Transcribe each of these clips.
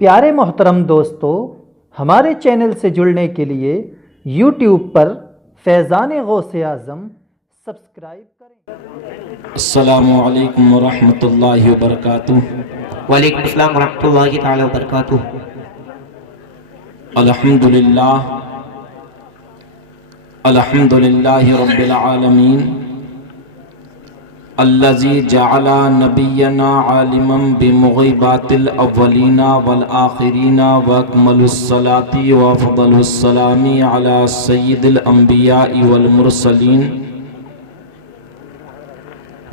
प्यारे मोहतरम दोस्तों, हमारे चैनल से जुड़ने के लिए यूट्यूब पर फैज़ान गौसे आज़म सब्सक्राइब करें। अस्सलामु अलैकुम वरहमतुल्लाहि वबरकातुहू। वालेकुम अस्सलाम वरहमतुल्लाहि ताला वबरकातुहू। अल्हम्दुलिल्लाहि रब्बिल आलमीन अल्लज़ी जअला नबियना आलिमन बिमुग़ीबातिल अव्वलीना वल आखिरीना व अकमलुस्सलाति व अफ़दलुस्सलामी अला सय्यिदिल अंबियाइ वल मुरसलीन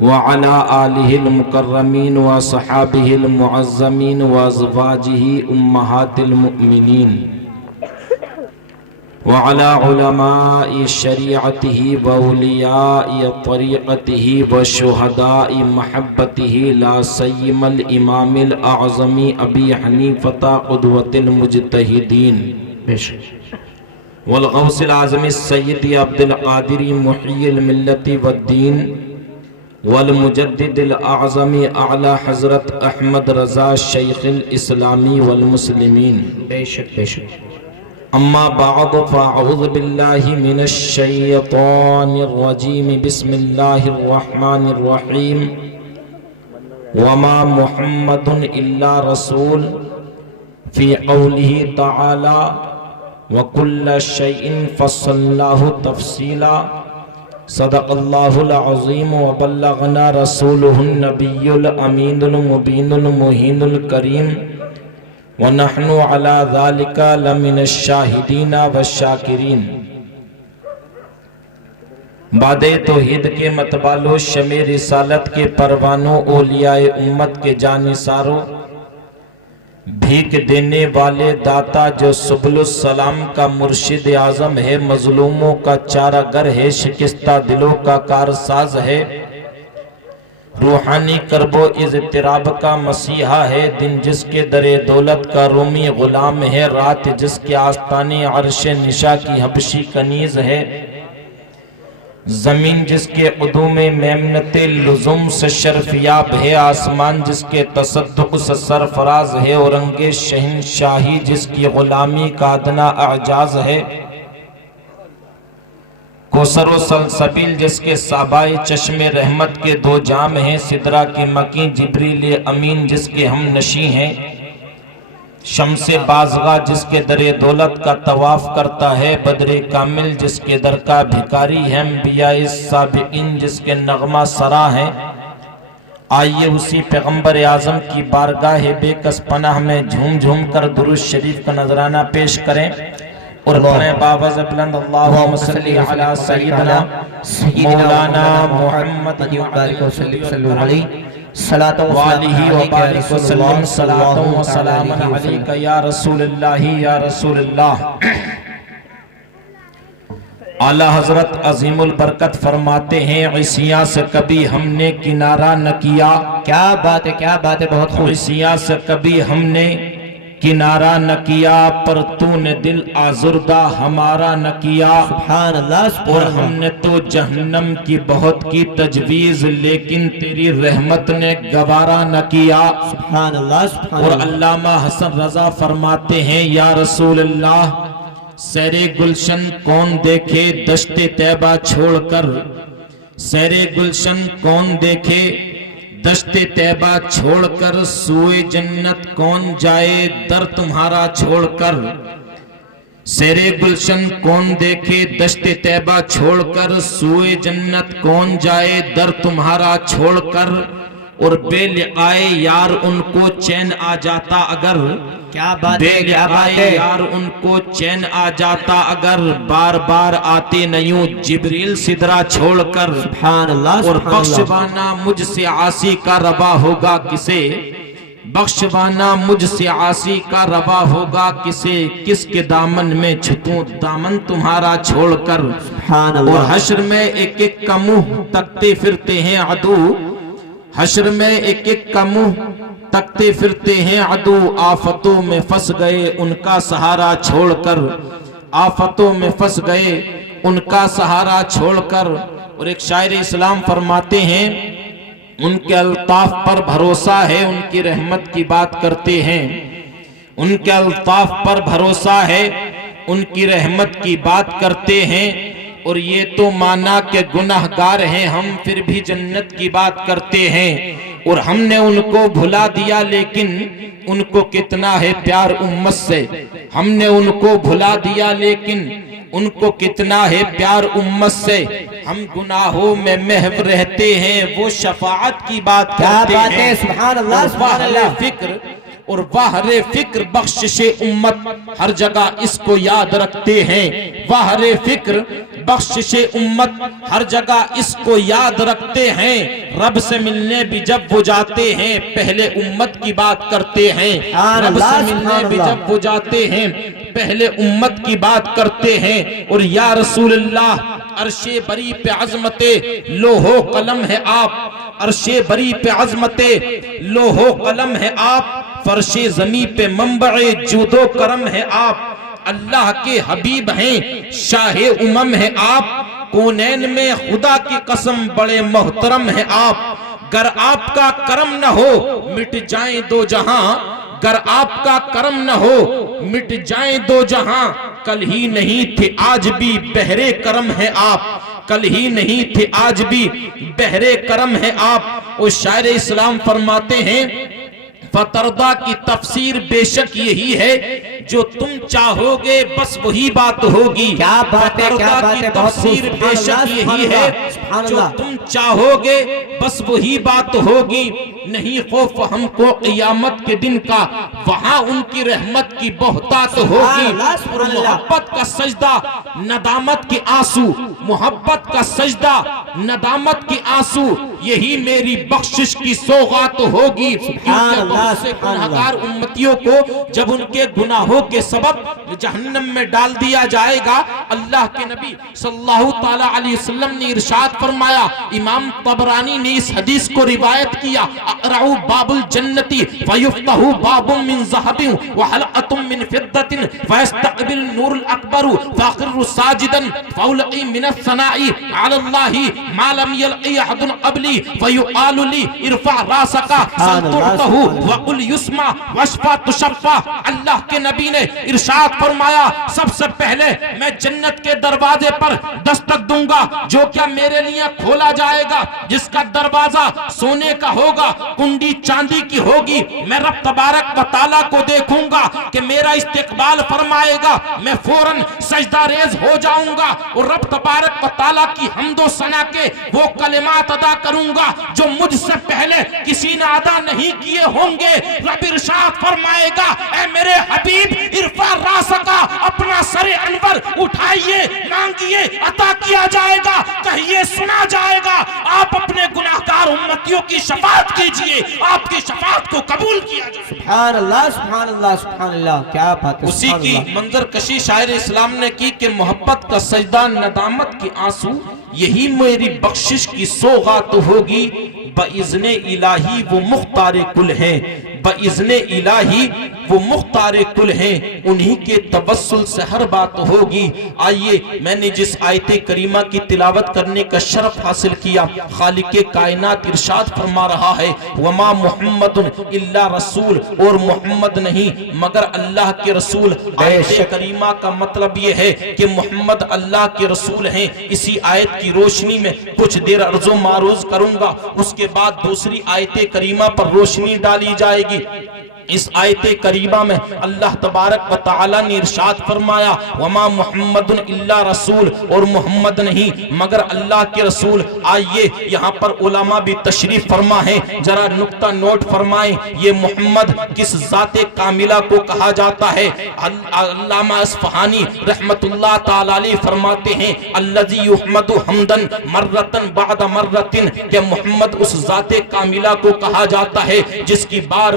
व अला आलिहिल मुकर्रमीन व सहाबिहिल मुअज़्ज़मीन व अज़वाजिहि उम्महातिल मुमिनीन व अला उलमाइ शरीअतिहि व औलियाइ तरीक़तिहि व शुहदाइ महब्बतिहि ला सय्यिमल इमामिल आज़मी अबी हनीफ़ता क़ुदवतिल मुज्तहिदीन वल गौसिल आज़मी सय्यदी अब्दुल क़ादिर मुहय्यिल मिल्लति वद्दीन वल मुजद्दिदिल आज़मी आला हज़रत अहमद रज़ा शैख़ुल इस्लामी वल मुस्लिमीन। बेशक अम्मा बअद फ़अऊज़ु बिल्लाहि मिनश शैतानिर रजीम बिस्मिल्लाहिर रहमानिर रहीम वमा मुहम्मदुन इल्ला रसूल फ़ी क़ौलिहि तआला व कुल्ल शैइन फ़स्सलनाहु तफ़सीला सदक़ल्लाहुल अज़ीम व बल्लगना रसूलुहुन नबियुल अमीनुल मुबीनुल मुहीनुल करीम व नहनु अला ज़ालिका लमिनश शाहिदीना व शाकिरीन। बादे तौहीद के मतबालो शमे रिसालत के परवानों औलियाए उम्मत के जानिसारों, भीख देने वाले दाता जो सुबुलुस सलाम का मुर्शिद आज़म है, मजलूमों का चारागर है, शिकस्ता दिलों का कारसाज है, रूहानी करबो इज़्तिराब का मसीहा है, दिन जिसके दरे दौलत का रूमी गुलाम है, रात जिसके आस्ताने अर्श निशा की हबशी कनीज है, जमीन जिसके क़ुदूम मेमनते लुज़ुम से शर्फयाब है, आसमान जिसके तसद्दुक़ से सरफराज है, औरंगे शहनशाही जिसकी ग़ुलामी का अदना अजाज है, कोसरो सलसबील जिसके साबाए चश्मे रहमत के दो जाम हैं, सिदरा की मकी जिब्रील अमीन जिसके हम नशी हैं, शम्से बाज़गा जिसके दरे दौलत का तवाफ़ करता है, बदरे कामिल जिसके दर का भिकारी है, अंबियाए साबिक़ीन जिसके नगमा सरा हैं। आइए उसी पैगम्बर आज़म की बारगाह बेकस पनाह में झूम झूम कर दुरूद शरीफ का नजराना पेश करें और पढ़ें बावज़ बुलंद अल्लाहुम्मा सल्लि अला सय्यिदिना मौलाना मुहम्मद व आलिहि व बारिक वसल्लम सलातन व सलामन अलैका या रसूलल्लाह या रसूलल्लाह। आला हजरत अजीमुल बरकत फरमाते हैं, इसिया से कभी हमने किनारा न किया। क्या बात है, बहुत खूब। इसिया से कभी हमने किनारा न किया, पर तूने दिल आजुर्दा हमारा न किया। सुभान अल्लाह। और हमने तो जहन्नम की बहुत की तजवीज, लेकिन तेरी रहमत ने गवारा न किया। सुभान अल्लाह। और अल्लामा हसन रजा फरमाते हैं, या रसूल अल्लाह सैरे गुलशन कौन देखे दश्ते तैबा छोड़कर, सैरे गुलशन कौन देखे दश्ते तैबा छोड़कर, सूए जन्नत कौन जाए दर तुम्हारा छोड़कर। सेरे गुलशन कौन देखे दश्ते तैबा छोड़कर, सूए जन्नत कौन जाए दर तुम्हारा छोड़कर। और बेलिकाए यार उनको चैन आ जाता अगर, क्या बात है, यार उनको चैन आ जाता अगर, बार बार आते नहीं जिब्रील सिदरा छोड़कर। सुभान अल्लाह। और बख्शवाना मुझसे आसी का रबा होगा किसे, बख्शवाना मुझसे आसी का रबा होगा किसे, किसके दामन में छुपूं दामन तुम्हारा छोड़कर। सुभान अल्लाह। और हश्र में एक एक का मुंह तकते फिरते हैं अदू, हश्र में एक एक का मुंह तकते फिरते हैं अदू, आफतों में फंस गए उनका सहारा छोड़कर, आफतों में फंस गए उनका सहारा छोड़कर। और एक शायर इस्लाम फरमाते हैं, उनके अल्ताफ पर भरोसा है, उनकी रहमत की बात करते हैं, उनके अल्ताफ पर भरोसा है, उनकी रहमत की बात करते हैं। और ये तो माना कि गुनाहगार हैं हम, फिर भी जन्नत की बात करते हैं। और हमने उनको भुला दिया, लेकिन उनको कितना है प्यार उम्मत से। हमने उनको भुला दिया, लेकिन उनको कितना है प्यार उम्मत से। हम गुनाहों में महव रहते हैं, वो शफाअत की बात करते हैं। सुभान अल्लाह, सुभान अल्लाह। फिक्र और वाहरे फिक्र बख्शिशे उम्मत, हर जगह इसको याद रखते हैं। वाहरे फिक्र बख्शिशे उम्मत, हर जगह इसको याद रखते हैं। रब से मिलने भी जब वो जाते हैं, पहले उम्मत की बात करते हैं। रब से मिलने भी जब वो जाते हैं, पहले उम्मत की बात करते हैं। और या रसूलल्लाह, अर्शे बरी पे अजमते लोहो कलम है आप, अर्शे बरी पे अजमते लोहो कलम है आप, फर्शे जमी पे मंबए जूदो करम है आप। अल्लाह के हबीब हैं, शाहे उमम है आप, कोनैन में खुदा की कसम बड़े मोहतरम है आप। गर आपका करम न हो मिट जाएं दो जहां, गर आपका करम न हो मिट जाएं दो जहां। कल ही नहीं थे आज भी बहरे करम है आप, कल ही नहीं थे आज भी बहरे करम है आप। और शायर इस्लाम फरमाते हैं, फतरदा की तफसीर बेशक यही है, जो तुम चाहोगे बस वही बात होगी। क्या बात है, क्या बात है, बहुत तफसीर खूब। बेशक यही है, जो तुम चाहोगे बस वही बात होगी। नहीं खौफ हमको क़यामत के दिन का, वहां उनकी रहमत की बहुतात होगी। मोहब्बत का सजदा नदामत के आंसू, मोहब्बत का सजदा नदामत के आंसू, यही मेरी बख्शिश की सौगात होगी। से गुनाहगार उम्मतियों को जब उनके गुनाहों के सबब जहन्नम में डाल दिया जाएगा, अल्लाह के नबी सल्लल्लाहु ताला अलैहि वसल्लम ने इरशाद फरमाया, इमाम तबरानी ने इस हदीस को रिवायत किया, अक़रउ बाबुल जन्नती फयुफ्तहु बाबुम मिन ज़हबिन व हलअतुम मिन फिद्दतिन फयस्तक़बिल नूरुल अकबरु फ़ाखिरु साजिदन फउलक़ी मिनस सनाई अलल्लाहि मा लम यलक़ी अहदुन क़बली फयुक़ालु ली इरफ़ा रासका सल्तुरतहु वकुल युस्मा वशफा तुशफ़ा। अल्लाह के नबी ने इरशाद फरमाया, सबसे पहले मैं जन्नत के दरवाजे पर दस्तक दूंगा, जो क्या मेरे लिए खोला जाएगा, जिसका दरवाजा सोने का होगा, कुंडी चांदी की होगी। मैं रब तबारक व तआला को देखूंगा कि मेरा इस्तकबाल फरमाएगा, मैं फौरन सजदा रेज हो जाऊंगा और रब तबारक व तआला की हम्दो सना के वो कलिमात अदा करूंगा जो मुझसे पहले किसी ने अदा नहीं किए होंगे। रब इरशाद फरमाएगा, ऐ मेरे हबीब इरफा रासका, अपना सरे अनवर उठाइए, मांगिए, अता किया जाएगा, कहिए सुना जाएगा। आप अपने गुनाहगार उम्मतियों की शफाअत कीजिए, आपकी शफाअत को कबूल किया जाए। सुभान अल्लाह, सुभान अल्लाह, सुभान अल्लाह। क्या बात है। उसी की मंजर कशी शायर इस्लाम ने की कि मोहब्बत का सजदा नदामत के आंसू, यही मेरी बख्शिश की सौगात होगी। बइज़्ने इलाही वो मुख्तारे कुल है, बइज़्ने इलाही वो मुख्तारे कुल हैं, उन्हीं के तवस्सुल से हर बात होगी। आइए, मैंने जिस आयते करीमा की तिलावत करने का शरफ हासिल किया, खालिके कायनात इरशाद फरमा रहा है, वमा मुहम्मदुन इल्ला रसूल, और मोहम्मद नहीं मगर अल्लाह के रसूल। आयते करीमा का मतलब ये है कि मोहम्मद अल्लाह के रसूल हैं। इसी आयत की रोशनी में कुछ देर अर्ज़ो मारूज करूंगा, उसके बाद दूसरी आयते करीमा पर रोशनी डाली जाएगी। इस आयते करीमा में अल्लाह तबारक व तआला ने इरशाद फरमाया, वमा मुहम्मदुन इल्ला रसूल, और मोहम्मद नहीं मगर अल्लाह के रसूल। आइए, यहाँ पर उलमा भी तशरीफ फरमा है, जरा नुक्ता नोट फरमाएं, ये मोहम्मद किस जाते कामिला को कहा जाता है। अल्लामा अस्फहानी रहमतुल्लाह ताला अलैहि फरमाते हैं, अल्लज़ी युहमदु हम्दन मर्रतन बाद मर्रतिन, के मोहम्मद उस जाते कामिला को कहा जाता है जिसकी बार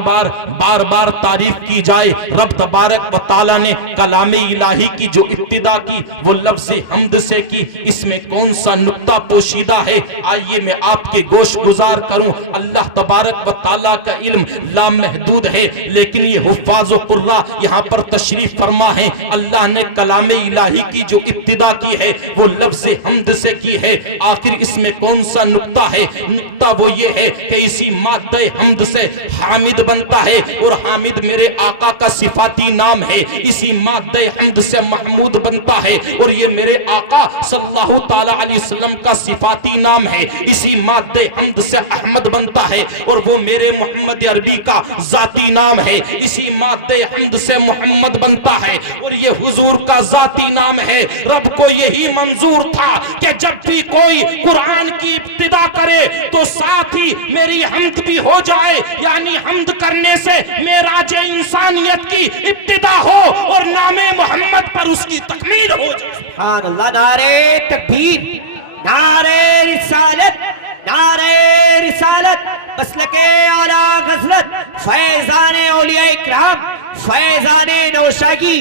बार तारीफ की जाए। रब तबारक व तआला ने कलामे इलाही की जो इब्तिदा की वो लफ्ज़ हम्द से की, इसमें कौन सा नुक्ता पोशीदा है, आइए मैं आपके गोश गुजार करूं। अल्लाह तबारक व तआला का इल्म लामहदूद है, लेकिन ये हुफ़ाज़ व कुर्रा यहाँ पर तशरीफ फरमा है। अल्लाह ने कलामे इलाही की जो इब्तिदा की है वो लफ्ज़ हम्द से की है। आखिर इसमें कौन सा नुक्ता है? नुक्ता वो ये है कि इसी माद्दे हम्द से हामिद बनता है और हामिद मेरे आका का सिफाती नाम है। इसी माद्दे हम्द से महमूद बनता है और ये मेरे आका सल्लल्लाहु ताला अलैहि वसल्लम का सिफाती नाम है। इसी माद्दे हम्द से अहमद बनता है और वो मेरे मोहम्मद अरबी का जाती नाम है। इसी माद्दे हम्द से मोहम्मद बनता है और ये हुजूर का जाती नाम है। रब को यही मंजूर था कि जब भी कोई कुरान की इब्तिदा करे तो साथ ही मेरी हम्द भी हो जाए, यानी हम्द करने से मेराज इंसानियत की इब्तिदा हो और नामे मोहम्मद पर उसकी तकमील हो जाए। सुभान अल्लाह। नारे तकबीर, नारे रिसालत, नारे रिसालत, मसलके आला गज़लत, फैज़ाने औलिया इकराम, फैज़ाने नौशागी,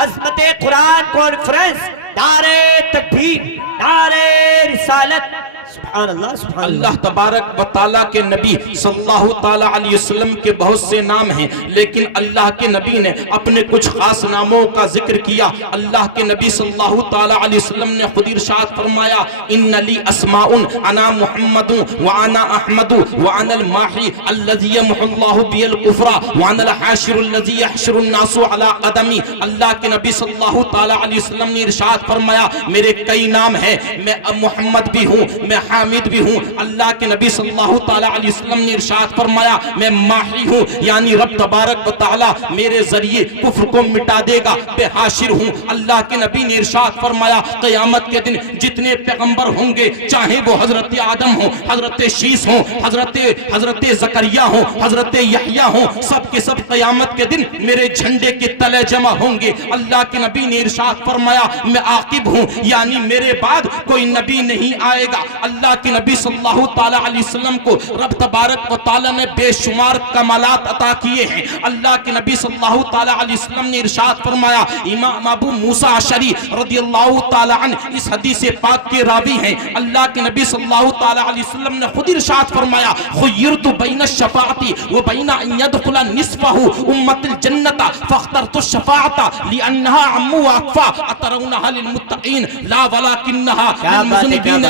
अज़मते कुरान कॉन्फ्रेंस, नारे तकबीर, नारे रिसालत। सुभान अल्लाह, सुभान अल्लाह तबारक व तआला के नबी सल्लल्लाहु ताला अलैहि वसल्लम के बहुत से नाम हैं, लेकिन अल्लाह के नबी ने अपने कुछ खास नामों का जिक्र किया। अल्लाह के नबी सल्लल्लाहु ताला अलैहि वसल्लम ने खुद इरशाद फरमाया, इन्नली अस्माउन अना मुहम्मदु व अना अहमदु व अनल माही अल्लज़ी यमहुल्लाहु बिल कुफ्रा व अनल हाशिरुल लज़ी यहशुरुन नासु अला क़दमी। अल्लाह के नबी सल्लल्लाहु ताला अलैहि वसल्लम ने इरशाद फरमाया, मेरे कई नाम हैं, मैं मोहम्मद भी हूँ, मैं हामिद भी हूँ। अल्लाह के नबी सल्लल्लाहु ताला अलैहि वसल्लम ने इरशाद फरमाया, मैं माही हूँ, यानी रब तबारक व तआला मेरे जरिए कुफ्र को मिटा देगा। मैं हाशिर हूँ। अल्लाह के नबी ने इरशाद फरमाया, क़यामत के दिन जितने पैगंबर होंगे, चाहे वो हजरत आदम हो, हजरत शीस हो, हजरत ज़करिया हो, हजरत यहया हो, सब के सब क़यामत के दिन मेरे झंडे के तले जमा होंगे। अल्लाह के नबी ने इरशाद फरमाया, मैं आकिब हूँ, यानी मेरे बाद कोई नबी नहीं आएगा। अल्लाह के नबी सल्लल्लाहु ताला अलैहि वसल्लम को रब तबारक व तआला ने बेशुमार कमालात अता किए हैं। अल्लाह के नबी सल्लल्लाहु ताला अलैहि वसल्लम ने इरशाद फरमाया, इमाम अबू मूसा अशरी रदियल्लाहु ताला अन्हु इस हदीस पाक के रावी हैं। अल्लाह के नबी सल्लल्लाहु ताला अलैहि वसल्लम ने खुद इरशाद फरमाया, खुय्यरतु बैन शफाअती व बैन अन यदखुला निस्फहु उम्मतुल जन्नत फख्तरतु शफाअता लिअन्नहा अम्मु वाक़फा अतरौनहा लिलमुत्तक़ीन ला वलाकिन्नहा लिलमुज़निबीन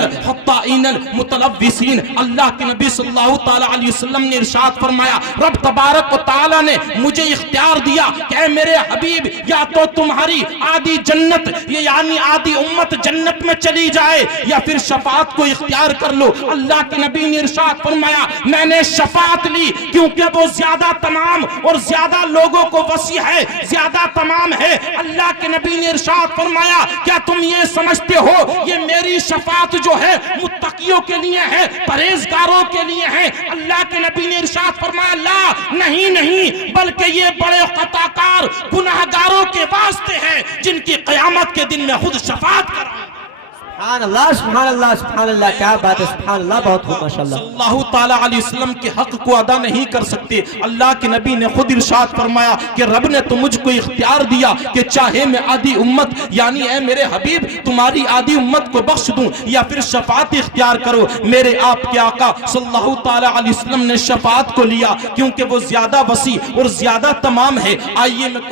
मुतलव्विसीन। अल्लाह के नबी सल्लल्लाहु ताला अलैहि वसल्लम ने इरशाद फरमाया, रब तबारक व तआला ने मुझे इख्तियार दिया कि मेरे हबीब, या तो तुम्हारी आधी जन्नत, ये यानी आधी उम्मत जन्नत में चली जाए, या फिर शफाअत को इख्तियार कर लो। अल्लाह के नबी ने इरशाद फरमाया, मैंने शफाअत ली क्योंकि वो ज्यादा तमाम और ज्यादा लोगों को वसी है, ज्यादा तमाम है। अल्लाह के नबी ने इरशाद फरमाया, क्या तुम ये समझते हो ये मेरी शफाअत जो है मुत्तकियों के लिए है, परहेजगारों के लिए है? अल्लाह के नबी ने इरशाद फरमाया, ला नहीं नहीं, बल्कि ये बड़े खताकार गुनाहगारों के वास्ते है जिनकी क़यामत के दिन में खुद शफाअत कराऊं। सुभान अल्लाह, सुभान अल्लाह, सुभान अल्लाह, क्या बात है, सुभान अल्लाह, बहुत खूब, माशाअल्लाह। सल्लल्लाहु ताला अलैहि वसल्लम के हक को अदा नहीं कर सकते। अल्लाह के नबी ने खुद इरशाद फरमाया कि रब ने तो मुझको इख्तियार दिया कि चाहे मैं आधी उम्मत, यानी ऐ मेरे हबीब, तुम्हारी आधी उम्मत को बख्श दूं या फिर शफाअत इख्तियार करो। मेरे आपके आका सल्लल्लाहु ताला अलैहि वसल्लम ने शफाअत को लिया क्योंकि वो ज्यादा वसी और ज्यादा तमाम है। आइए मैं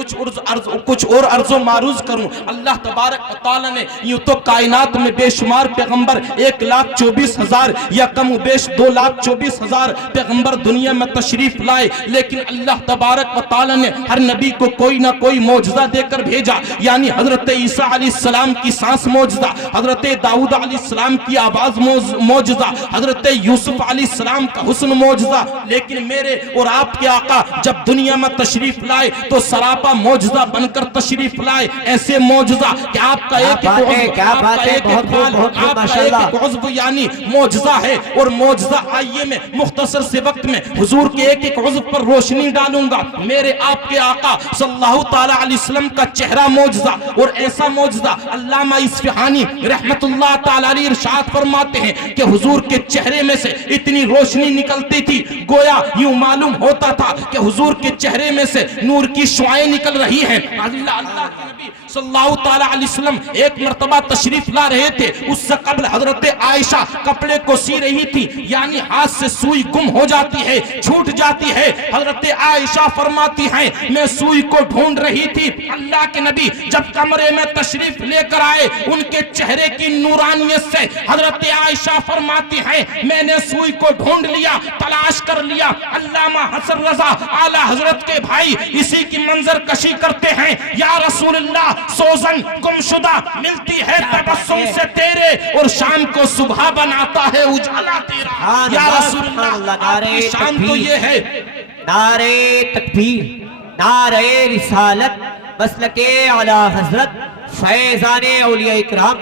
कुछ और अर्ज़ो मारूज करूं। अल्लाह तबारक व तआला ने यूं तो कायनात में बेशुमार पैगंबर 1,24,000 या कम बेश 2,24,000 पैगंबर दुनिया में तशरीफ लाए, लेकिन अल्लाह तबारक व तआला ने हर नबी को कोई ना कोई मौजज़ा देकर भेजा। यानी हजरत ईसा अलैहिस्सलाम की सांस मौजज़ा, हजरत दाऊद अलैहिस्सलाम की आवाज मौजज़ा, हजरत यूसुफ अलैहिस्सलाम का हुस्न मौजज़ा। लेकिन मेरे और आपके आका जब दुनिया में तशरीफ लाए तो सरापा मौजज़ा बनकर तशरीफ लाए। ऐसे मौजज़ा कि आपका यानी मौजज़ा है और मौजज़ा। आइए मैं मुख्तसर से वक्त में हुजूर के एक एक उज़्व पर रोशनी डालूंगा। मेरे आपके आका सल्लल्लाहु ताला अलैहि वसल्लम का चेहरा मौजज़ा, और ऐसा मौजज़ा अल्लामा इस्फहानी रहमतुल्लाह ताला अलैहि इरशाद फरमाते हैं कि हुजूर के चेहरे में से इतनी रोशनी निकलती थी, गोया यूं मालूम होता था कि हुजूर के चेहरे में से नूर की शुआएं निकल रही हैं। अल्लाह के नबी सल्लल्लाहु ताला अलैहि वसल्लम एक मर्तबा तशरीफ ला रहे थे। उससे कबल हजरत आयशा कपड़े को सी रही थी, यानी हाथ से सुई गुम हो जाती है, छूट जाती है। हजरत आयशा फरमाती हैं, मैं सुई को ढूंढ रही थी। अल्लाह के नबी जब कमरे में तशरीफ लेकर आए, उनके चेहरे की नूरानियत से हजरत आयशा फरमाती हैं, मैंने सुई को ढूंढ लिया, तलाश कर लिया। अल्लामा हसन रजा आला हजरत के भाई इसी की मंजर कशी करते हैं, या रसूलल्लाह सोजन गुमशुदा मिलती है तबस्सुम से तेरे, और शाम को सुबह बनाता है उजाला तेरा। या रसूलल्लाह आपकी शान तो ये है। नारे तकबीर, नारे रिसालत, मसलके आला हजरत, फैजाने औलिया इकराम,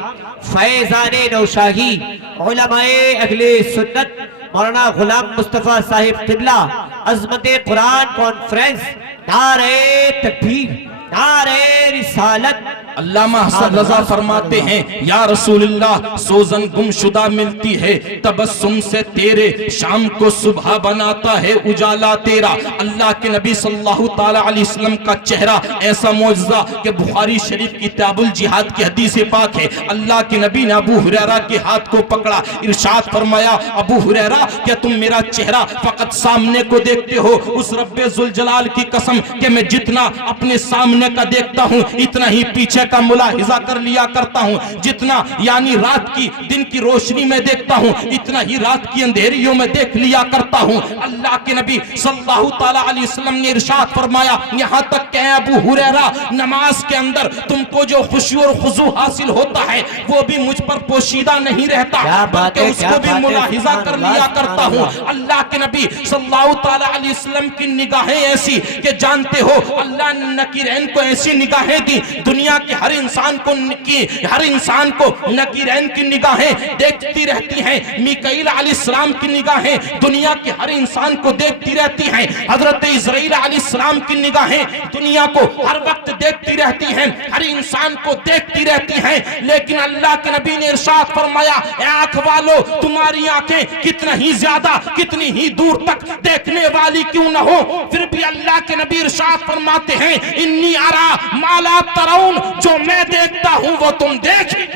फैजाने नौशाही, उलमाए अहले सुन्नत, मौलाना गुलाम मुस्तफा साहिब किबला, अजमत कुरान कॉन्फ्रेंस, नारे तकबीर, नारे रिसालत। अल्लामा हसन रजा फरमाते हैं, या रसूलल्लाह सोजन गुमशुदा मिलती है तबस्सुम से तेरे, शाम को सुबह बनाता है उजाला तेरा। अल्लाह के नबी सल्लल्लाहु ताला अलैहि वसल्लम का चेहरा ऐसा मौजज़ा कि बुखारी शरीफ की किताबुल जिहाद की हदीस पाक है। अल्लाह के नबी ने अबू हुरैरा के हाथ को पकड़ा, इरशाद फरमाया, अबू हुरैरा क्या तुम मेरा चेहरा फकत सामने को देखते हो? उस रब्बे जुल जलाल की कसम कि मैं जितना अपने सामने का देखता हूँ इतना ही पीछे का मुलाहिजा कर लिया करता हूँ। जितना यानी रात की दिन की रोशनी में देखता हूँ इतना ही रात की अंधेरियों में देख लिया करता हूँ। अल्लाह के नबी सल्लल्लाहु ताला अलैहि वसल्लम ने इरशाद फरमाया, यहाँ तक कह अबू हुरैरा नमाज के अंदर तुमको जो खुशी और खुजू हासिल होता है वो भी मुझ पर पोशीदा नहीं रहता, बल्कि उसको भी मुलाहिजा कर लिया करता हूँ। अल्लाह के नबी सल्लल्लाहु ताला अलैहि वसल्लम की निगाहें ऐसी कि जानते हो अल्लाह ने नकीरैन को ऐसी निगाहें दी, दुनिया के हर इंसान को नकीरैन की निगाहें देखती रहती हैं। मीकाईल अलैहिस्सलाम की निगाहें दुनिया के हर इंसान को देखती रहती हैं। हजरत इज़राइल अलैहिस्सलाम की निगाहें दुनिया को हर वक्त देखती रहती हैं, हर इंसान को देखती रहती हैं। लेकिन अल्लाह के नबी ने इरशाद फरमाया, आंख वालों तुम्हारी आंखें कितना ही ज्यादा कितनी ही दूर तक देखने वाली क्यों न हो, फिर भी अल्लाह के नबी इरशाद फरमाते हैं, इन्नी अरा माला तरौन, जो मैं देखता हूं वो तुम देखी।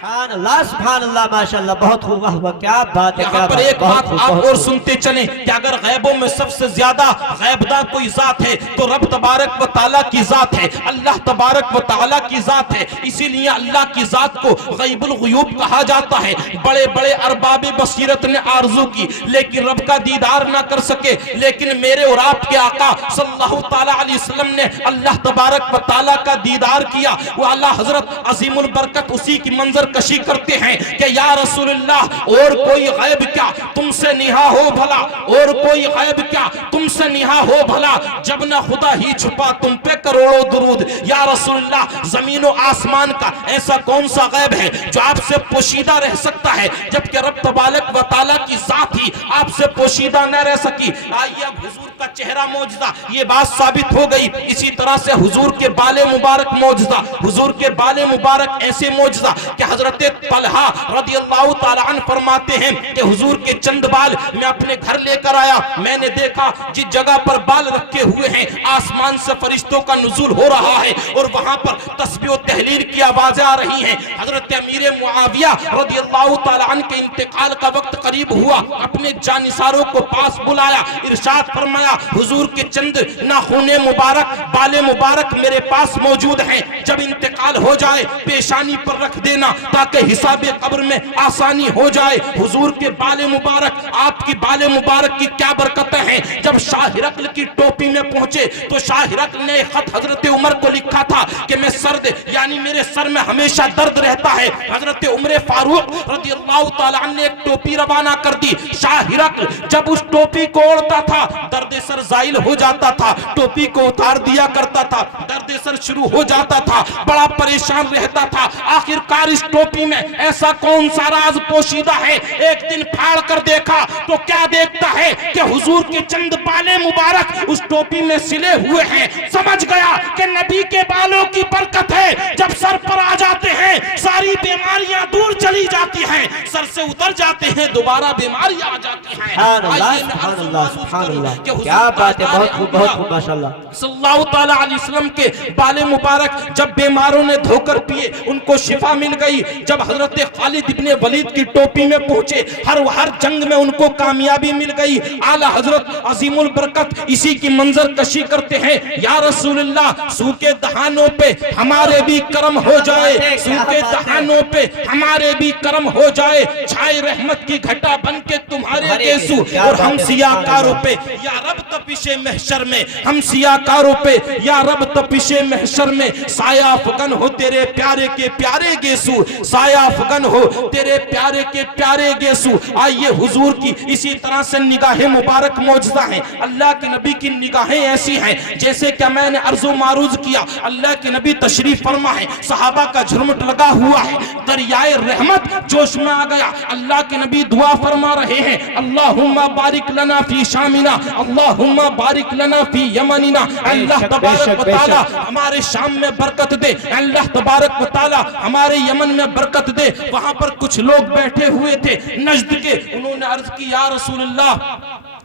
सुभान अल्लाह, माशाअल्लाह, बहुत खूब, वाह वाह, क्या बात है। यहाँ पर एक बात आप और सुनते चलें कि अगर गैबों में सबसे ज्यादा गैबदा कोई जात है तो रब तबारक व ताला की जात है, अल्लाह तबारक व ताला की जात है। इसीलिए अल्लाह की जात को गैबुल गुयूब कहा जाता है। बड़े बड़े अरबाबे बसीरत ने आरजू की लेकिन रब का दीदार ना कर सके, लेकिन मेरे और आपके आका सल्लल्लाहु ताला अलैहि वसल्लम ने अल्लाह तबारक व ताला का दीदार किया। वो अल्लाह हजरत अजीमुल बरकत उसी की मंजर कशी करते हैं कि या रसूलल्लाह और कोई गैब क्या तुमसे निहा हो भला, और कोई गैब क्या तुमसे निहा हो भला, जब ना खुदा ही छुपा तुम पे करोड़ों दुरूद। या रसूलल्लाह जमीन और आसमान का ऐसा कौन सा गैब है जो आपसे पोशीदा रह सकता है, जबकि रब तबारक व तआला की जात ही आपसे पोशीदा न रह सकी। आइए अब हुजूर का चेहरा मौजूदा, ये बात साबित हो गई। इसी तरह से हुजूर के बाले मुबारक मौजूदा, हुजूर के बाले मुबारक ऐसे मौजूदा कि हजरत तलहा रदियल्लाहु ताला अन्हु फरमाते हैं कि हुजूर के चंद बाल मैं अपने घर लेकर आया, मैंने देखा जिस जगह पर बाल रखे हुए हैं आसमान से फरिश्तों का नुज़ूल हो रहा है और वहां पर तस्बीह और तहलील की आवाजें आ रही हैं। हजरत अमीर मुआविया रदियल्लाहु ताला अन्हु के इंतकाल का वक्त करीब हुआ, अपने जानिसारों को पास बुलाया, इरशाद फरमाया, हुजूर के चंद नाखूने मुबारक बाले मुबारक मेरे पास मौजूद हैं, जब इंतकाल हो जाए पेशानी पर रख देना ताकि हिसाबे कब्र में आसानी हो जाए। हुजूर के बाले मुबारक, आपकी बाले मुबारक की क्या बरकतें हैं। जब शाह हिरकल की टोपी में पहुंचे तो शाह हिरकल ने खत हजरत उमर को लिखा था कि मैं सर्द यानी मेरे सर में हमेशा दर्द रहता है। हजरत उमर फारूक रदियल्लाहु ताला अन्हु ने एक टोपी रवाना कर दी। शाह हिरकल जब उस टोपी को ओढ़ता था दर्द सर जाइल हो जाता था, टोपी को उतार दिया करता था, दर्द सर शुरू हो जाता था, बड़ा परेशान रहता था। आखिरकार इस टोपी में ऐसा कौन सा राज पोशीदा है, एक दिन फाड़ कर देखा तो क्या देखता है कि हुजूर के चंद बाले मुबारक उस टोपी में सिले हुए हैं। समझ गया कि नबी के बालों की बरकत है, जब सर पर आ जाते हैं सारी बीमारियां दूर चली जाती जाती है, सर से उतर जाते हैं, दोबारा बीमारी आ जाती है। सुभान अल्लाह, सुभान अल्लाह, सुभान अल्लाह, क्या बात है, बहुत खूब, बहुत खूब, माशाल्लाह। सल्लल्लाहु ताला अलैहि वसल्लम के बाले मुबारक जब बीमारों ने धोकर पिए, उनको शिफा मिल गई। जब हजरत खालिद इब्ने वलीद की टोपी में पहुंचे, हर जंग में उनको कामयाबी मिल गई। आला हजरत अजीमुल बरकत इसी की मंजर कशी करते हैं, या रसूलल्लाह सूखे दहानों पे हमारे भी करम हो जाए, सूखे दहानों पे हमारे भी करम हो जाए, छाए रहमत की घटा बन के तुम्हारे गेसू, और हम सियाकारों पे या रब तपिशे महशर में, हम सियाकारों पे या रब तपिशे महशर में, साया अफगन हो तेरे प्यारे के प्यारे गेसू, साया अफगन हो तेरे प्यारे के प्यारे गेसू। आइए हुजूर की इसी तरह से निगाहें मुबारक मौजूदा हैं। अल्लाह के नबी की निगाहें ऐसी हैं जैसे क्या मैंने अर्जो मारूज किया, अल्लाह के नबी तशरीफ फरमा है, सहाबा का झुरमुट लगा हुआ है, दरियाए रहमत जोश में आ गया। अल्लाह के नबी दुआ फरमा रहे हैं, अल्लाहुम्मा बारिक लना फी शामिना, अल्लाहुम्मा बारिक लना फी यमनिना। अल्लाह तबारक व तआला हमारे शाम में बरकत दे, अल्लाह तबारक व तआला हमारे यमन में बरकत दे। वहां पर कुछ लोग बैठे हुए थे नजद के, उन्होंने अर्ज की, या रसूलल्लाह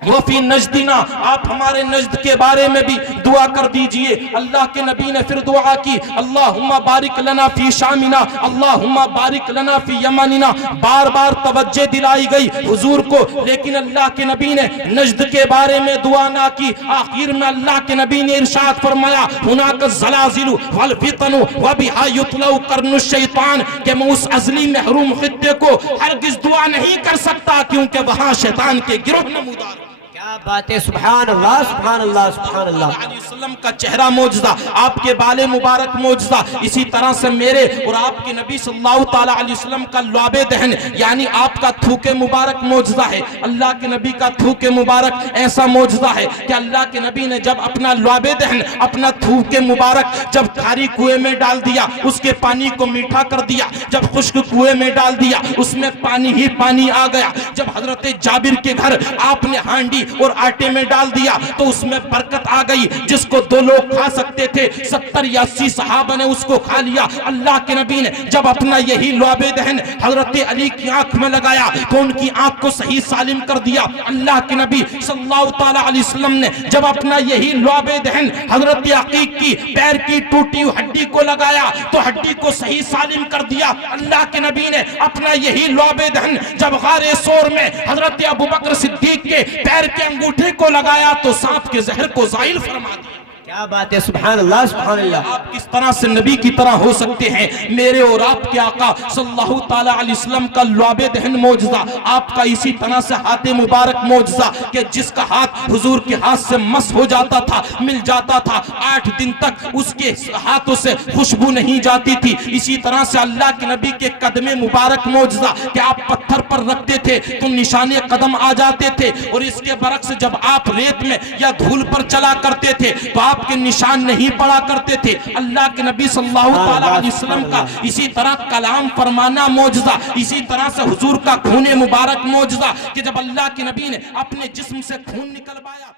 वफी नजदीना, आप हमारे नजद के बारे में भी दुआ कर दीजिए। अल्लाह के नबी ने फिर दुआ की, अल्लाहुम्मा बारिक लना फी शामिना, अल्लाहुम्मा बारिक लना फी यमनिना। बार बार तवज्जो दिलाई गई हुजूर को, लेकिन अल्लाह के नबी ने नजद के बारे में दुआ ना की। आखिर में अल्लाह के नबी ने इरशाद फरमाया, हुनाक ज़लाज़िलु वल फितनु व बिहा युतलउ करनु शैतान, कि मैं उस अज़ली महरूम खित्ते को हरगिज़ दुआ नहीं कर सकता, क्योंकि वहां शैतान के गिरोह नमूदार। क्या बात है, सुभान अल्लाह, सुभान अल्लाह, सुभान अल्लाह। वसल्लम का चेहरा मौजूदा, आपके बाले मुबारक मौजूदा, इसी तरह से मेरे और आपके नबी सल्लल्लाहु ताला अलैहि वसल्लम का लुआबे दहन यानी आपका थूके मुबारक मौजूदा है। अल्लाह के नबी का थूके मुबारक ऐसा मौजूदा है कि अल्लाह के नबी ने जब अपना लुआबे दहन, अपना थूके मुबारक जब खारी कुएं में डाल दिया, उसके पानी को मीठा कर दिया, जब खुश्क कुएं में डाल दिया, उसमें पानी ही पानी आ गया। जब हजरत जाबिर के घर आपने हांडी और आटे में डाल दिया तो उसमें बरकत आ गई, जिसको 2 लोग खा सकते थे 70 या 80 सहाबा ने उसको खा लिया। अल्लाह के नबी ने जब अपना यही लुआबे दहन हजरत अली की आंख में लगाया तो उनकी आंख को सही सालिम कर दिया। अल्लाह के नबी सल्लल्लाहु ताला अलैहि वसल्लम ने जब अपना यही लुआबे दहन हजरत अकीक की पैर की टूटी हड्डी को लगाया तो हड्डी को सही सालिम कर दिया। अल्लाह के नबी ने अपना यही लुआबे दहन जब गारे सोर में हजरत अबू बकर सिद्दीक के पैर के अंगूठे को लगाया तो सांप के जहर को जाइल फरमा दिया। क्या बात है, सुभान अल्लाह, सुभान अल्लाह। आप किस तरह से नबी की तरह हो सकते हैं? मेरे और आपके आका सल्लल्लाहु ताला अलैहि वसल्लम का लुआबे दहन मौजूदा, आपका इसी तरह से हाथ मुबारक मौजूदा कि जिसका हाथ हुजूर के हाथ से मस हो जाता था, मिल जाता था, 8 दिन तक उसके हाथों से खुशबू नहीं जाती थी। इसी तरह से अल्लाह के नबी के कदमे मुबारक मौजूदा कि आप पत्थर पर रखते थे तो निशाने कदम आ जाते थे, और इसके बरक्स जब आप रेत में या धूल पर चला करते थे तो आपके निशान नहीं पड़ा करते थे। अल्लाह के नबी सल्लल्लाहु ताला अलैहि वसल्लम का इसी तरह कलाम फरमाना मौजूदा, इसी तरह से हुजूर का खून मुबारक मौजूदा कि जब अल्लाह के नबी ने अपने जिस्म से खून निकलवाया